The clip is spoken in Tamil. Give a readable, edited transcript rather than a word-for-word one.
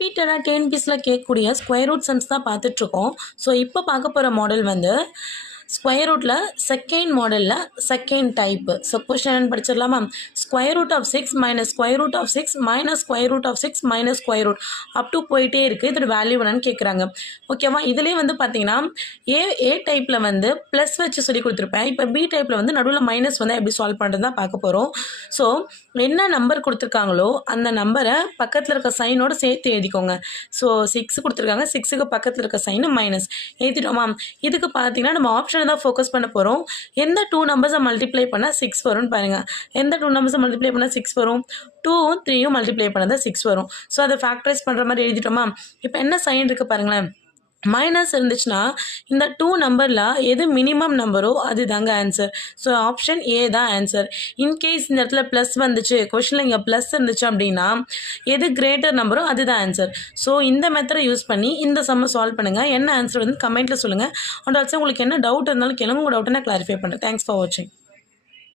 ரிப்பீட்டடாக டிஎன்பிஎஸ்சியில் கேட்கக்கூடிய ஸ்கொயர் ரூட் சம்ஸ் தான் பார்த்துட்ருக்கோம். ஸோ இப்போ பார்க்க போகிற மாடல் வந்து ஸ்கொயர் ரூட்டில் செகண்ட் மாடலில் செகண்ட் டைப்பு. ஸோ கொஸ்டின் என்னென்னு படிச்சிடலாமா? Square root of 6 minus square root of 6 minus square root of 6 minus square root up to போயிட்டே இருக்குது. இதோட வேல்யூ என்னன்னு கேட்குறாங்க. ஓகேவா? இதுலேயே வந்து பார்த்தீங்கன்னா ஏ டைப்பில் வந்து ப்ளஸ் வச்சு சொல்லி கொடுத்துருப்பேன். இப்போ பி டைப்பில் வந்து நடுவில் மைனஸ் வந்து எப்படி சால்வ் பண்ணுறது தான் பார்க்க போகிறோம். ஸோ என்ன நம்பர் கொடுத்துருக்காங்களோ அந்த நம்பரை பக்கத்தில் இருக்க சைனோடு சேர்த்து எழுதிக்கோங்க. ஸோ 6 கொடுத்துருக்காங்க, 6க்கு பக்கத்தில் இருக்க சைனு மைனஸ் எழுதிட்டோமா? இதுக்கு பார்த்தீங்கன்னா நம்ம ஆப்ஷனை தான் ஃபோக்கஸ் பண்ண போகிறோம். எந்த 2 நம்பர்ஸை மல்டிப்ளை பண்ணால் 6 வரும்னு பாருங்கள். எந்த 2 நம்பர்ஸை மல்டிப்ளை பண்ணால் 6 வரும்? 2ம் 3யும் மல்டிப்ளை பண்ணால் 6 வரும். ஸோ அதை ஃபேக்டரைஸ் பண்ணுற மாதிரி எழுதிட்டோமா? இப்போ என்ன சைன் இருக்குது பாருங்களேன். மைனஸ் இருந்துச்சுன்னா இந்த 2 நம்பரில் எது மினிமம் நம்பரோ அது தாங்க ஆன்சர். ஸோ ஆப்ஷன் ஏ தான் ஆன்சர். இன்கேஸ் இந்த இடத்துல ப்ளஸ் வந்துச்சு, கொஷனில் இங்கே ப்ளஸ் இருந்துச்சு அப்படின்னா எது கிரேட்டர் நம்பரோ அதுதான் ஆன்சர். ஸோ இந்த மெத்தடை யூஸ் பண்ணி இந்த சம்மை சால்வ் பண்ணுங்கள். என்ன ஆன்சர் வந்து கமெண்ட்டில் சொல்லுங்கள். அண்ட் ஆல்சோ உங்களுக்கு என்ன டவுட் இருந்தாலும் கேளுங்க. உங்கள் டவுட்டை நான் கிளாரிஃபை பண்ணுறேன். தேங்க்ஸ் ஃபார் வாட்சிங்.